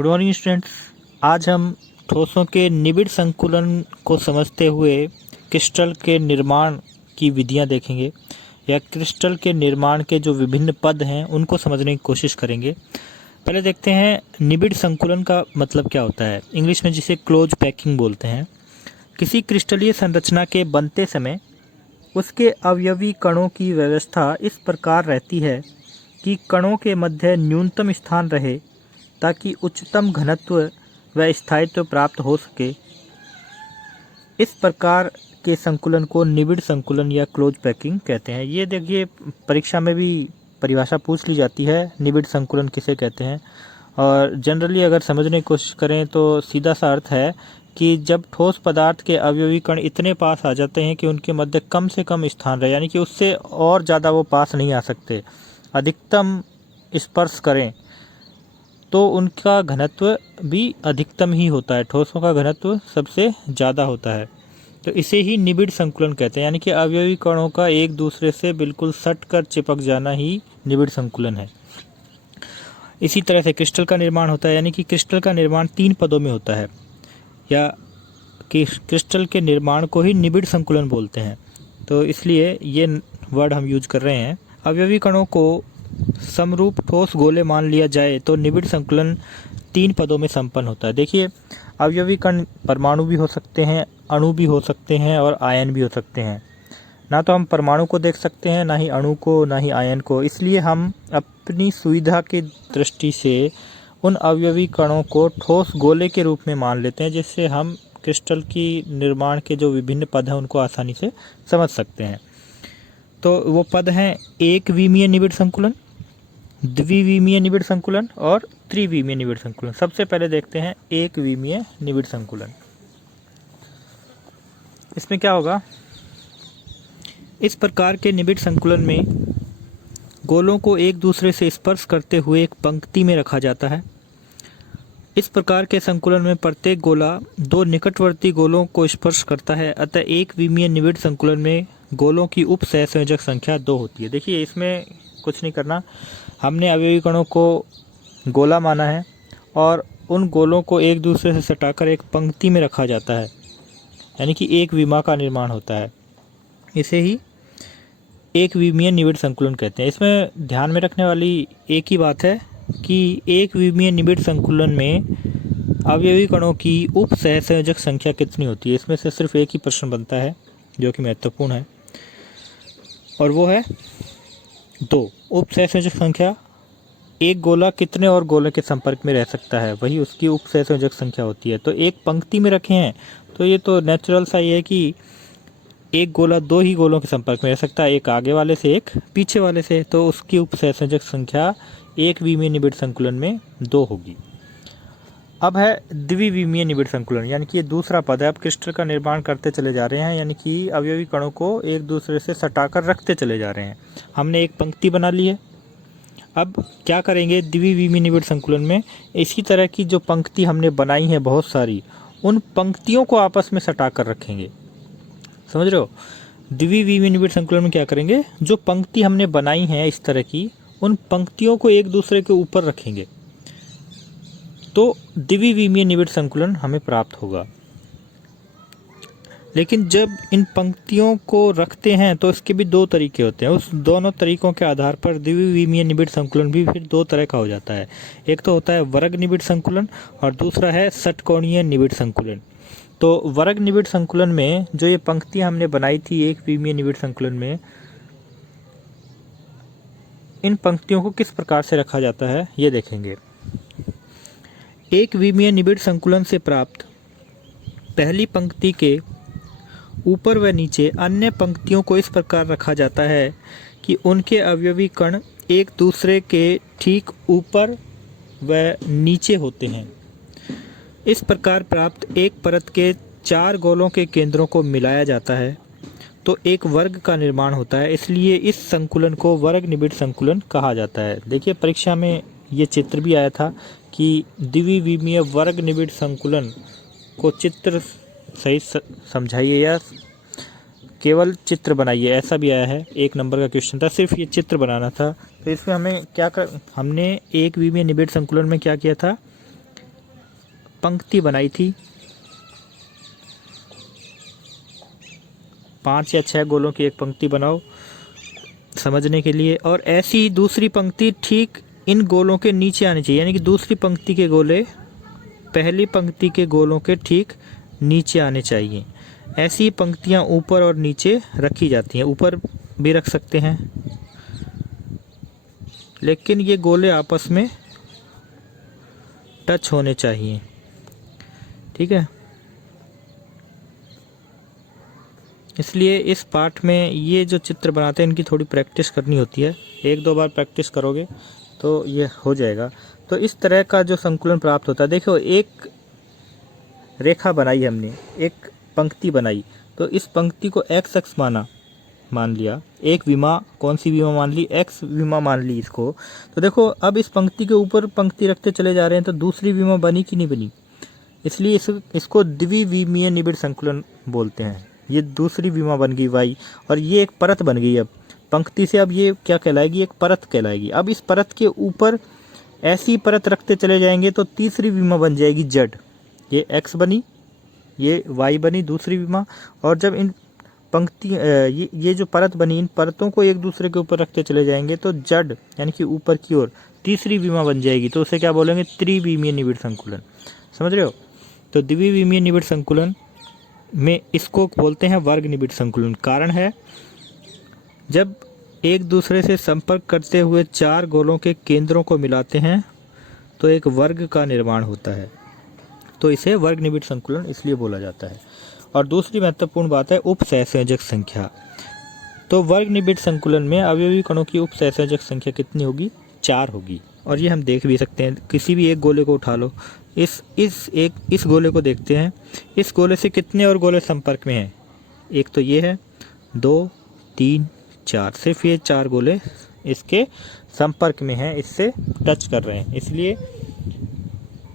Good morning students. आज हम ठोसों के निबिड़ संकुलन को समझते हुए क्रिस्टल के निर्माण की विधियां देखेंगे या क्रिस्टल के निर्माण के जो विभिन्न पद हैं उनको समझने की कोशिश करेंगे। पहले देखते हैं निबिड़ संकुलन का मतलब क्या होता है। इंग्लिश में जिसे क्लोज पैकिंग बोलते हैं। किसी क्रिस्टलीय संरचना के बनते समय उसके अवयवी कणों की व्यवस्था इस प्रकार रहती है कि कणों के मध्य न्यूनतम स्थान रहे ताकि उच्चतम घनत्व व स्थायित्व प्राप्त हो सके। इस प्रकार के संकुलन को निबिड़ संकुलन या क्लोज पैकिंग कहते हैं। ये देखिए परीक्षा में भी परिभाषा पूछ ली जाती है, निबिड़ संकुलन किसे कहते हैं। और जनरली अगर समझने की कोशिश करें तो सीधा सा अर्थ है कि जब ठोस पदार्थ के अवयवी कण इतने पास आ जाते हैं कि उनके मध्य कम से कम स्थान रहे, यानी कि उससे और ज़्यादा वो पास नहीं आ सकते, अधिकतम स्पर्श करें तो उनका घनत्व भी अधिकतम ही होता है। ठोसों का घनत्व सबसे ज़्यादा होता है, तो इसे ही निबिड़ संकुलन कहते हैं। यानी कि अवयवी कणों का एक दूसरे से बिल्कुल सट कर चिपक जाना ही निबिड़ संकुलन है। इसी तरह से क्रिस्टल का निर्माण होता है, यानी कि क्रिस्टल का निर्माण 3 पदों में होता है, या कि क्रिस्टल के निर्माण को ही निबिड़ संकुलन बोलते हैं। तो इसलिए ये वर्ड हम यूज कर रहे हैं। अवयवी कणों को समरूप ठोस गोले मान लिया जाए तो निबिड़ संकुलन 3 पदों में संपन्न होता है। देखिए अवयवी कण परमाणु भी हो सकते हैं, अणु भी हो सकते हैं और आयन भी हो सकते हैं। ना तो हम परमाणु को देख सकते हैं, ना ही अणु को, ना ही आयन को। इसलिए हम अपनी सुविधा की दृष्टि से उन अवयवी कणों को ठोस गोले के रूप में मान लेते हैं, जिससे हम क्रिस्टल की निर्माण के जो विभिन्न पद हैं उनको आसानी से समझ सकते हैं। तो वो पद हैं एक विमीय निबिड़ संकुलन, द्विविमीय निबिड़ संकुलन और त्रिविमीय निबिड़ संकुलन। सबसे पहले देखते हैं एक विमीय निबिड़ संकुलन। इसमें क्या होगा, इस प्रकार के निबिड़ संकुलन में गोलों को एक दूसरे से स्पर्श करते हुए एक पंक्ति में रखा जाता है। इस प्रकार के संकुलन में प्रत्येक गोला 2 निकटवर्ती गोलों को स्पर्श करता है। अतः एक विमीय निबिड़ संकुलन में गोलों की उप सहसंयोजक संख्या 2 होती है। देखिए इसमें कुछ नहीं करना, हमने अवयवी कणों को गोला माना है और उन गोलों को एक दूसरे से सटाकर एक पंक्ति में रखा जाता है, यानी कि एक विमा का निर्माण होता है। इसे ही एक विमीय निबिड़ संकुलन कहते हैं। इसमें ध्यान में रखने वाली एक ही बात है कि एक विमीय निबिड़ संकुलन में अवयवी कणों की उप सहसंयोजक संख्या कितनी होती है। इसमें से सिर्फ एक ही प्रश्न बनता है जो कि महत्वपूर्ण है, और वो है 2। उप सहसंयोजक संख्या, एक गोला कितने और गोले के संपर्क में रह सकता है, वही उसकी उप सहसंयोजक संख्या होती है। तो एक पंक्ति में रखे हैं तो ये तो नेचुरल सा ही है कि एक गोला 2 ही गोलों के संपर्क में रह सकता है, एक आगे वाले से एक पीछे वाले से, तो उसकी उप सहसंयोजक संख्या एक विमीय निबिड़ संकुलन में 2 होगी। अब है द्विविमीय निबिड़ संकुलन, यानी कि ये दूसरा पद है। अब क्रिस्टल का निर्माण करते चले जा रहे हैं, यानी कि अवयवी कणों को एक दूसरे से सटाकर रखते चले जा रहे हैं। हमने एक पंक्ति बना ली है। अब क्या करेंगे द्विविमीय निबिड़ संकुलन में, इसी तरह की जो पंक्ति हमने बनाई है बहुत सारी, उन पंक्तियों को आपस में सटाकर रखेंगे। समझ रहे हो? द्विविमीय निबिड़ संकुलन में क्या करेंगे, जो पंक्ति हमने बनाई है इस तरह की, उन पंक्तियों को एक दूसरे के ऊपर रखेंगे, तो द्विविमीय निबिड़ संकुलन हमें प्राप्त होगा। लेकिन जब इन पंक्तियों को रखते हैं तो इसके भी 2 तरीके होते हैं। उस दोनों तरीकों के आधार पर द्विविमीय निबिड़ संकुलन भी फिर 2 तरह का हो जाता है। एक तो होता है वर्ग निबिड़ संकुलन और दूसरा है षटकोणीय निबिड़ संकुलन। तो वर्ग निबिड़ संकुलन में जो ये पंक्ति हमने बनाई थी एक विमीय निबिड़ संकुलन में, इन पंक्तियों को किस प्रकार से रखा जाता है ये देखेंगे। एक विमीय निबिड़ संकुलन से प्राप्त पहली पंक्ति के ऊपर व नीचे अन्य पंक्तियों को इस प्रकार रखा जाता है कि उनके अवयवी कण एक दूसरे के ठीक ऊपर व नीचे होते हैं। इस प्रकार प्राप्त एक परत के 4 गोलों के केंद्रों को मिलाया जाता है तो एक वर्ग का निर्माण होता है। इसलिए इस संकुलन को वर्ग निबिड़ संकुलन कहा जाता है। देखिए परीक्षा में ये चित्र भी आया था कि द्विविमीय वर्ग निबिड़ संकुलन को चित्र सहित समझाइए या केवल चित्र बनाइए, ऐसा भी आया है। 1 नंबर का क्वेश्चन था, सिर्फ ये चित्र बनाना था। तो इसमें हमें हमने एक विमीय निबिड़ संकुलन में क्या किया था, पंक्ति बनाई थी 5 या 6 गोलों की एक पंक्ति बनाओ समझने के लिए, और ऐसी दूसरी पंक्ति ठीक इन गोलों के नीचे आनी चाहिए, यानी कि दूसरी पंक्ति के गोले पहली पंक्ति के गोलों के ठीक नीचे आने चाहिए। ऐसी पंक्तियां ऊपर और नीचे रखी जाती हैं, ऊपर भी रख सकते हैं, लेकिन ये गोले आपस में टच होने चाहिए। ठीक है, इसलिए इस पाठ में ये जो चित्र बनाते हैं इनकी थोड़ी प्रैक्टिस करनी होती है। 1-2 बार प्रैक्टिस करोगे तो ये हो जाएगा। तो इस तरह का जो संकुलन प्राप्त होता है, देखो एक रेखा बनाई हमने, एक पंक्ति बनाई, तो इस पंक्ति को एक्स अक्ष मान लिया, एक विमा, कौन सी विमा मान ली, एक्स विमा मान ली इसको। तो देखो अब इस पंक्ति के ऊपर पंक्ति रखते चले जा रहे हैं, तो दूसरी विमा बनी कि नहीं बनी, इसलिए इसको द्विविमीय निबिड़ संकुलन बोलते हैं। ये दूसरी विमा बन गई वाई, और ये एक परत बन गई अब पंक्ति से। अब ये क्या कहलाएगी, एक परत कहलाएगी। अब इस परत के ऊपर ऐसी परत रखते चले जाएंगे तो तीसरी विमा बन जाएगी जेड। ये एक्स बनी, ये वाई बनी दूसरी विमा, और जब इन पंक्ति ये जो परत बनी, इन परतों को एक दूसरे के ऊपर रखते चले जाएंगे तो जेड यानी कि ऊपर की ओर तीसरी विमा बन जाएगी। तो उसे क्या बोलेंगे, त्रिविमीय निबिड़ संकुलन। समझ रहे हो? तो द्विविमीय निबिड़ संकुलन में इसको बोलते हैं वर्ग निबिड़ संकुलन। कारण है, जब एक दूसरे से संपर्क करते हुए 4 गोलों के केंद्रों को मिलाते हैं तो एक वर्ग का निर्माण होता है, तो इसे वर्ग निबिड़ संकुलन इसलिए बोला जाता है। और दूसरी महत्वपूर्ण बात है उपसहसंयोजक संख्या। तो वर्ग निबिड़ संकुलन में अवयवी कणों की उपसहसंयोजक संख्या कितनी होगी, 4 होगी। और ये हम देख भी सकते हैं, किसी भी एक गोले को उठा लो, इस गोले को देखते हैं, इस गोले से कितने और गोले संपर्क में हैं, एक तो ये है, 2, 3, 4, सिर्फ ये 4 गोले इसके संपर्क में हैं, इससे टच कर रहे हैं, इसलिए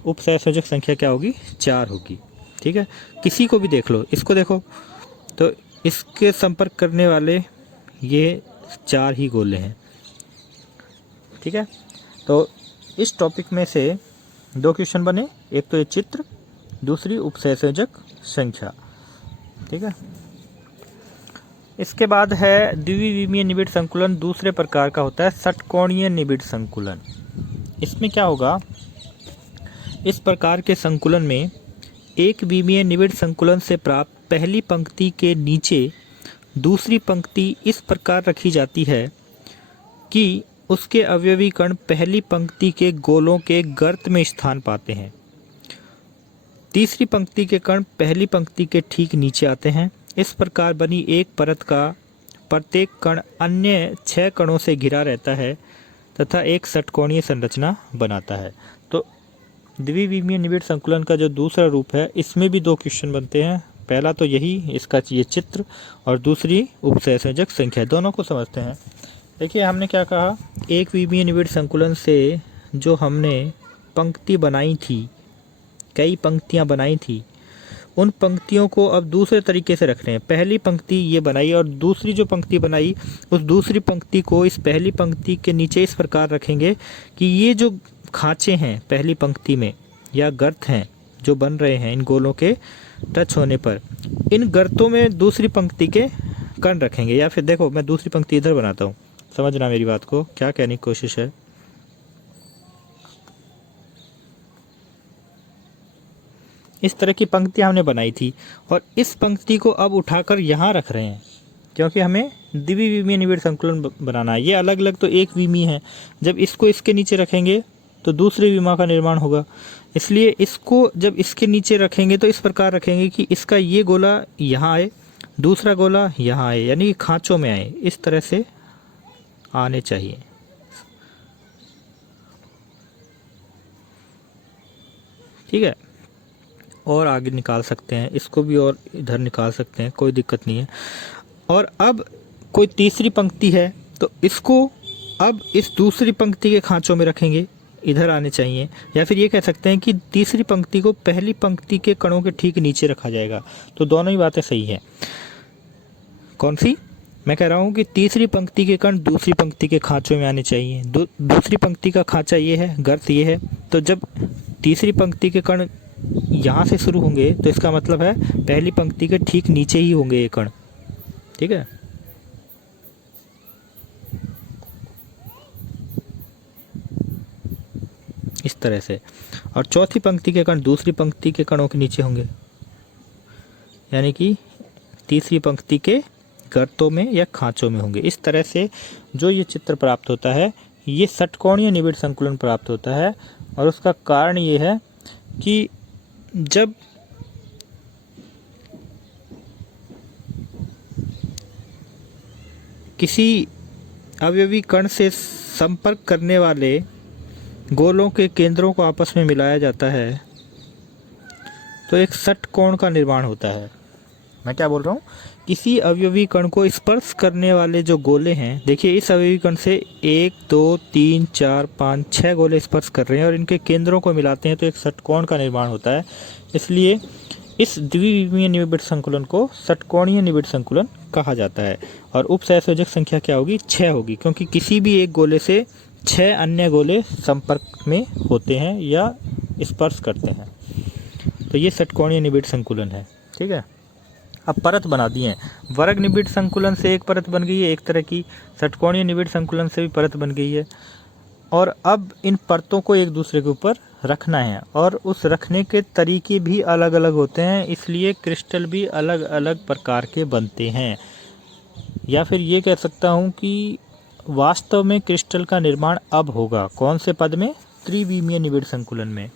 उपसहसंयोजक संख्या क्या होगी, 4 होगी। ठीक है, किसी को भी देख लो, इसको देखो तो इसके संपर्क करने वाले ये 4 ही गोले हैं। ठीक है, तो इस टॉपिक में से 2 क्वेश्चन बने, एक तो ये चित्र, दूसरी उपसहसंयोजक संख्या। ठीक है, इसके बाद है द्विविमीय निबिड़ संकुलन। दूसरे प्रकार का होता है षटकोणीय निबिड़ संकुलन। इसमें क्या होगा, इस प्रकार के संकुलन में एक विमीय निबिड़ संकुलन से प्राप्त पहली पंक्ति के नीचे दूसरी पंक्ति इस प्रकार रखी जाती है कि उसके अवयवी कण पहली पंक्ति के गोलों के गर्त में स्थान पाते हैं। तीसरी पंक्ति के कण पहली पंक्ति के ठीक नीचे आते हैं। इस प्रकार बनी एक परत का प्रत्येक कण अन्य 6 कणों से घिरा रहता है तथा एक षटकोणीय संरचना बनाता है। तो द्विविमीय निबिड़ संकुलन का जो दूसरा रूप है, इसमें भी 2 क्वेश्चन बनते हैं। पहला तो यही, इसका ये चित्र, और दूसरी उपसहसंयोजक संख्या। दोनों को समझते हैं। देखिए हमने क्या कहा, एक विमीय निबिड़ संकुलन से जो हमने पंक्ति बनाई थी, कई पंक्तियां बनाई थी, उन पंक्तियों को अब दूसरे तरीके से रख रहे हैं। पहली पंक्ति ये बनाई और दूसरी जो पंक्ति बनाई, उस दूसरी पंक्ति को इस पहली पंक्ति के नीचे इस प्रकार रखेंगे कि ये जो खांचे हैं पहली पंक्ति में या गर्त हैं जो बन रहे हैं इन गोलों के टच होने पर, इन गर्तों में दूसरी पंक्ति के कण रखेंगे। या फिर देखो मैं दूसरी पंक्ति इधर बनाता हूँ, समझना मेरी बात को, क्या कहने की कोशिश है। इस तरह की पंक्तियां हमने बनाई थी और इस पंक्ति को अब उठाकर यहाँ रख रहे हैं, क्योंकि हमें द्विविमीय निबिड़ संकुलन बनाना है। ये अलग अलग तो एक विमीय है, जब इसको इसके नीचे रखेंगे तो दूसरी विमा का निर्माण होगा। इसलिए इसको जब इसके नीचे रखेंगे तो इस प्रकार रखेंगे कि इसका ये गोला यहाँ आए, दूसरा गोला यहाँ आए, यानी कि खांचों में आए, इस तरह से आने चाहिए। ठीक है, और आगे निकाल सकते हैं इसको भी, और इधर निकाल सकते हैं, कोई दिक्कत नहीं है। और अब कोई तीसरी पंक्ति है तो इसको अब इस दूसरी पंक्ति के खांचों में रखेंगे, इधर आने चाहिए। या फिर ये कह सकते हैं कि तीसरी पंक्ति को पहली पंक्ति के कणों के ठीक नीचे रखा जाएगा। तो दोनों ही बातें सही हैं। कौन सी? मैं कह रहा हूँ कि तीसरी पंक्ति के कण दूसरी पंक्ति के खांचों में आने चाहिए। दूसरी पंक्ति का खांचा ये है, गर्त ये है, तो जब तीसरी पंक्ति के कण यहाँ से शुरू होंगे तो इसका मतलब है पहली पंक्ति के ठीक नीचे ही होंगे ये कण, ठीक है। इस तरह से। और चौथी पंक्ति के कण दूसरी पंक्ति के कणों के नीचे होंगे, यानी कि तीसरी पंक्ति के गर्तों में या खांचों में होंगे। इस तरह से जो ये चित्र प्राप्त होता है ये षटकोणीय निबिड़ संकुलन प्राप्त होता है। और उसका कारण ये है कि जब किसी अवयवी कण से संपर्क करने वाले गोलों के केंद्रों को आपस में मिलाया जाता है तो एक षटकोण का निर्माण होता है। मैं क्या बोल रहा हूँ, किसी अवयवी कण को स्पर्श करने वाले जो गोले हैं, देखिए इस अवयवी कण से 1 2 3 4 5 6 गोले स्पर्श कर रहे हैं और इनके केंद्रों को मिलाते हैं तो एक षटकोण का निर्माण होता है। इसलिए इस द्विविमीय निबिड़ संकुलन को षटकोणीय निबिड़ संकुलन कहा जाता है। और उपसहसंयोजक संख्या क्या होगी, 6 होगी, क्योंकि किसी भी एक गोले से 6 अन्य गोले संपर्क में होते हैं या स्पर्श करते हैं। तो ये षटकोणीय निबिड़ संकुलन है, ठीक है। अब परत बना दिए हैं, वर्ग निबिड़ संकुलन से एक परत बन गई है एक तरह की, षटकोणीय निबिड़ संकुलन से भी परत बन गई है। और अब इन परतों को एक दूसरे के ऊपर रखना है और उस रखने के तरीके भी अलग अलग होते हैं, इसलिए क्रिस्टल भी अलग अलग प्रकार के बनते हैं। या फिर ये कह सकता हूँ कि वास्तव में क्रिस्टल का निर्माण अब होगा कौन से पद में, त्रिविमीय निबिड़ संकुलन में।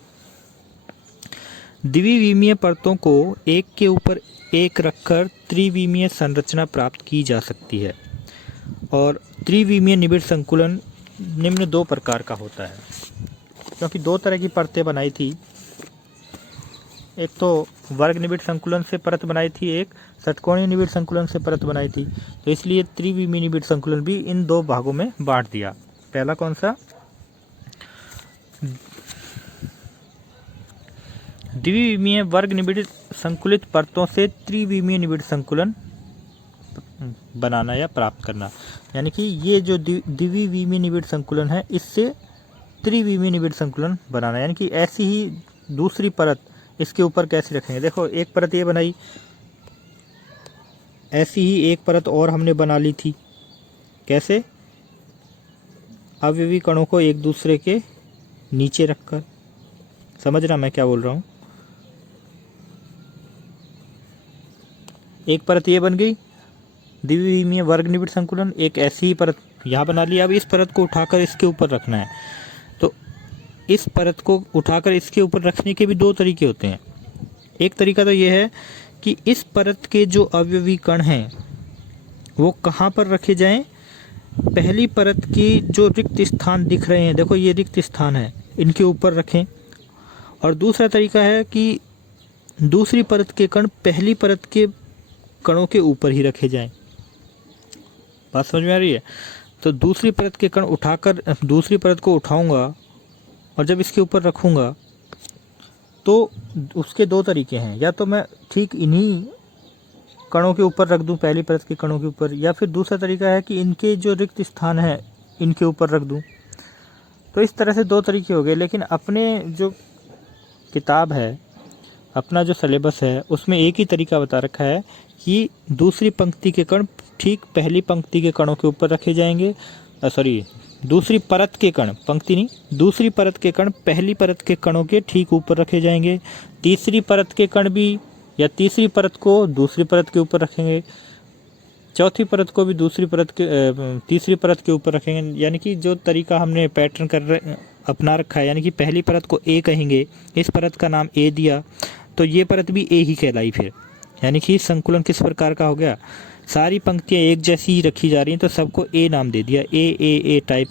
द्विविमीय परतों को एक के ऊपर एक रखकर त्रिविमीय संरचना प्राप्त की जा सकती है। और त्रिविमीय निबिड़ संकुलन निम्न 2 प्रकार का होता है, क्योंकि 2 तरह की परतें बनाई थी। एक तो वर्ग निबिड़ संकुलन से परत बनाई थी, एक षटकोणीय निबिड़ संकुलन से परत बनाई थी, तो इसलिए त्रिविमीय निबिड़ संकुलन भी इन 2 भागों में बांट दिया। पहला कौन सा, द्विविमीय वर्ग निबिड़ संकुलित परतों से त्रिविमीय निबिड़ संकुलन बनाना या प्राप्त करना, यानी कि ये जो द्विविमीय निबिड़ संकुलन है इससे त्रिविमीय निबिड़ संकुलन बनाना, यानी कि ऐसी ही दूसरी परत इसके ऊपर कैसे रखेंगे। देखो एक परत ये बनाई, ऐसी ही एक परत और हमने बना ली थी, कैसे, अवयवी कणों को एक दूसरे के नीचे रखकर। समझना मैं क्या बोल रहा हूँ। एक परत ये बन गई द्विविमीय वर्ग निबिड़ संकुलन, एक ऐसी ही परत यहाँ बना ली। अब इस परत को उठाकर इसके ऊपर रखना है, तो इस परत को उठाकर इसके ऊपर रखने के भी 2 तरीके होते हैं। एक तरीका तो ये है कि इस परत के जो अवयवी कण हैं वो कहाँ पर रखे जाएं, पहली परत की जो रिक्त स्थान दिख रहे हैं, देखो ये रिक्त स्थान है, इनके ऊपर रखें। और दूसरा तरीका है कि दूसरी परत के कण पहली परत के कणों के ऊपर ही रखे जाएं। बात समझ में आ रही है। तो दूसरी परत के कण उठाकर दूसरी परत को उठाऊंगा और जब इसके ऊपर रखूंगा तो उसके 2 तरीके हैं, या तो मैं ठीक इन्हीं कणों के ऊपर रख दूं, पहली परत के कणों के ऊपर, या फिर दूसरा तरीका है कि इनके जो रिक्त स्थान है इनके ऊपर रख दूं। तो इस तरह से 2 तरीके हो गए। लेकिन अपने जो किताब है, अपना जो सिलेबस है, उसमें एक ही तरीका बता रखा है कि दूसरी पंक्ति के कण ठीक पहली पंक्ति के कणों के ऊपर रखे जाएंगे। दूसरी परत के कण, पंक्ति नहीं, दूसरी परत के कण पहली परत के कणों के ठीक ऊपर रखे जाएंगे। तीसरी परत के कण भी, या तीसरी परत को दूसरी परत के ऊपर रखेंगे, चौथी परत को भी तीसरी परत के ऊपर रखेंगे। यानी कि जो तरीका हमने पैटर्न अपना रखा है, यानी कि पहली परत को ए कहेंगे, इस परत का नाम ए दिया तो ये परत भी ए ही कहलाई फिर। यानी कि संकुलन किस प्रकार का हो गया, सारी पंक्तियां एक जैसी ही रखी जा रही हैं तो सबको ए नाम दे दिया, ए टाइप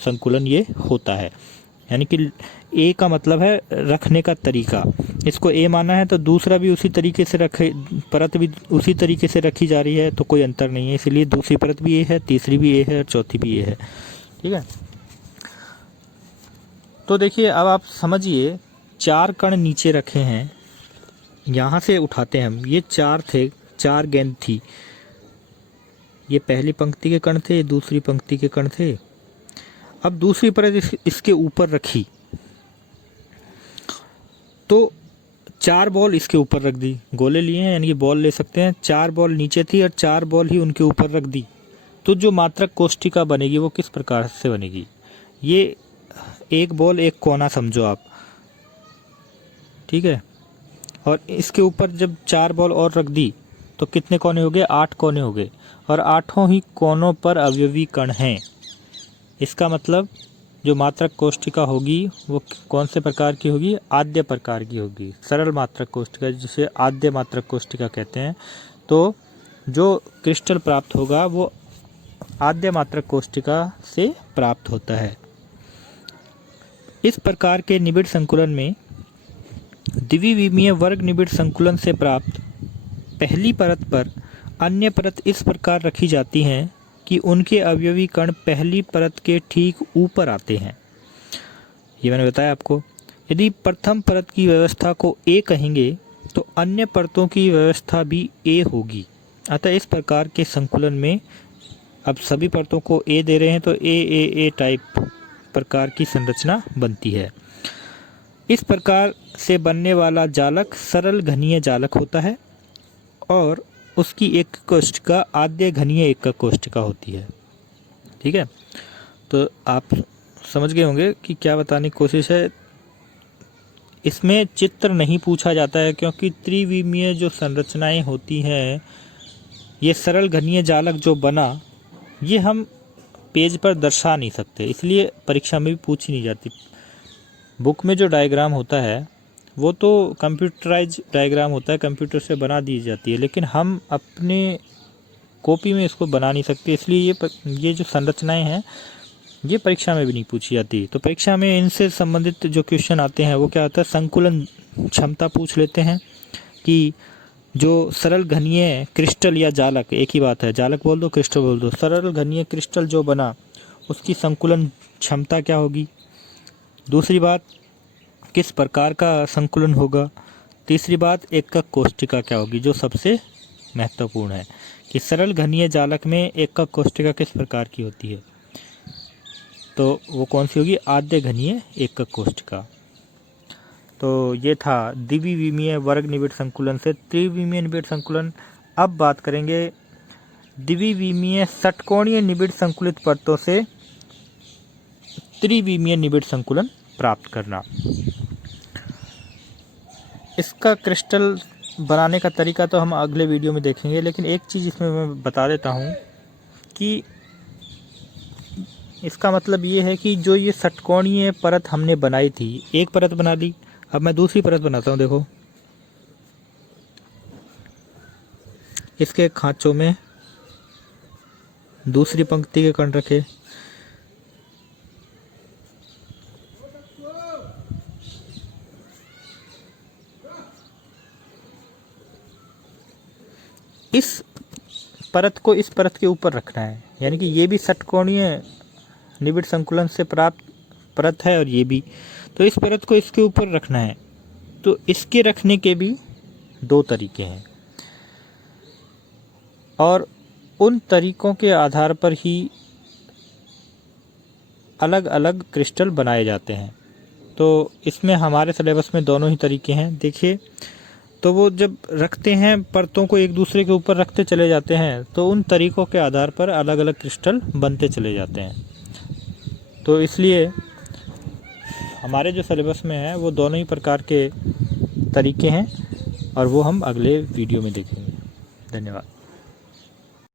संकुलन ये होता है। यानी कि ए का मतलब है रखने का तरीका, इसको ए माना है तो दूसरा भी उसी तरीके से रखे, परत भी उसी तरीके से रखी जा रही है, तो कोई अंतर नहीं है। इसलिए दूसरी परत भी ए है, तीसरी भी ए है और चौथी भी ए है, ठीक है। तो देखिए अब आप समझिए, 4 कण नीचे रखे हैं, यहाँ से उठाते हैं हम, ये 4 थे, 4 गेंद थी, ये पहली पंक्ति के कण थे, दूसरी पंक्ति के कण थे। अब दूसरी परत इसके ऊपर रखी तो 4 बॉल इसके ऊपर रख दी, गोले लिए हैं यानी कि बॉल ले सकते हैं, 4 बॉल नीचे थी और 4 बॉल ही उनके ऊपर रख दी, तो जो मात्रक कोष्ठिका बनेगी वो किस प्रकार से बनेगी। ये एक बॉल एक कोना समझो आप, ठीक है। और इसके ऊपर जब 4 बॉल और रख दी तो कितने कोने हो गए, 8 कोने हो गए, और 8 ही कोनों पर अवयवी कण हैं। इसका मतलब जो मात्रक कोष्ठिका होगी वो कौन से प्रकार की होगी, आद्य प्रकार की होगी, सरल मात्रक कोष्ठिका, जिसे आद्य मात्रक कोष्ठिका कहते हैं। तो जो क्रिस्टल प्राप्त होगा वो आद्य मात्रक कोष्ठिका से प्राप्त होता है। इस प्रकार के निबिड़ संकुलन में द्विविमीय वर्ग निबिड़ संकुलन से प्राप्त पहली परत पर अन्य परत इस प्रकार रखी जाती हैं कि उनके अवयवी कण पहली परत के ठीक ऊपर आते हैं। ये मैंने बताया आपको। यदि प्रथम परत की व्यवस्था को ए कहेंगे तो अन्य परतों की व्यवस्था भी ए होगी। अतः इस प्रकार के संकुलन में अब सभी परतों को ए दे रहे हैं तो ए टाइप प्रकार की संरचना बनती है। इस प्रकार से बनने वाला जालक सरल घनीय जालक होता है और उसकी एक कोष्ठिका आद्य घनीय एकक कोष्ठिका होती है। ठीक है, तो आप समझ गए होंगे कि क्या बताने की कोशिश है। इसमें चित्र नहीं पूछा जाता है क्योंकि त्रिविमीय जो संरचनाएं होती हैं, ये सरल घनीय जालक जो बना ये हम पेज पर दर्शा नहीं सकते, इसलिए परीक्षा में भी पूछी नहीं जाती। बुक में जो डायग्राम होता है वो तो कंप्यूटराइज डायग्राम होता है, कंप्यूटर से बना दी जाती है, लेकिन हम अपने कॉपी में इसको बना नहीं सकते, इसलिए ये जो संरचनाएं हैं ये परीक्षा में भी नहीं पूछी जाती। तो परीक्षा में इनसे संबंधित जो क्वेश्चन आते हैं वो क्या होता है, संकुलन क्षमता पूछ लेते हैं कि जो सरल घनीय क्रिस्टल या जालक, एक ही बात है, जालक बोल दो क्रिस्टल बोल दो, सरल घनीय क्रिस्टल जो बना उसकी संकुलन क्षमता क्या होगी। दूसरी बात, किस प्रकार का संकुलन होगा। तीसरी बात, एकक कोष्ठिका क्या होगी, जो सबसे महत्वपूर्ण है कि सरल घनीय जालक में एकक कोष्ठिका किस प्रकार की होती है, तो वो कौन सी होगी, आद्य घनीय एकक कोष्ठिका। तो ये था द्विविमीय वर्ग निबिड़ संकुलन से त्रिविमीय निबिड़ संकुलन। अब बात करेंगे द्विविमीय षटकोणीय निबिड़ संकुलित परतों से त्रिविमीय निबिड़ संकुलन प्राप्त करना। इसका क्रिस्टल बनाने का तरीका तो हम अगले वीडियो में देखेंगे, लेकिन एक चीज़ इसमें मैं बता देता हूँ कि इसका मतलब ये है कि जो ये षटकोणीय परत हमने बनाई थी, एक परत बना ली, अब मैं दूसरी परत बनाता हूँ। देखो, इसके खांचों में दूसरी पंक्ति के कण रखे, इस परत को इस परत के ऊपर रखना है, यानी कि ये भी षटकोणीय निबिड़ संकुलन से प्राप्त परत है और ये भी, तो इस परत को इसके ऊपर रखना है। तो इसके रखने के भी 2 तरीके हैं और उन तरीकों के आधार पर ही अलग अलग क्रिस्टल बनाए जाते हैं। तो इसमें हमारे सिलेबस में दोनों ही तरीके हैं। देखिए, तो वो जब रखते हैं परतों को एक दूसरे के ऊपर रखते चले जाते हैं, तो उन तरीकों के आधार पर अलग अलग क्रिस्टल बनते चले जाते हैं। तो इसलिए हमारे जो सिलेबस में है वो दोनों ही प्रकार के तरीके हैं और वो हम अगले वीडियो में देखेंगे। धन्यवाद।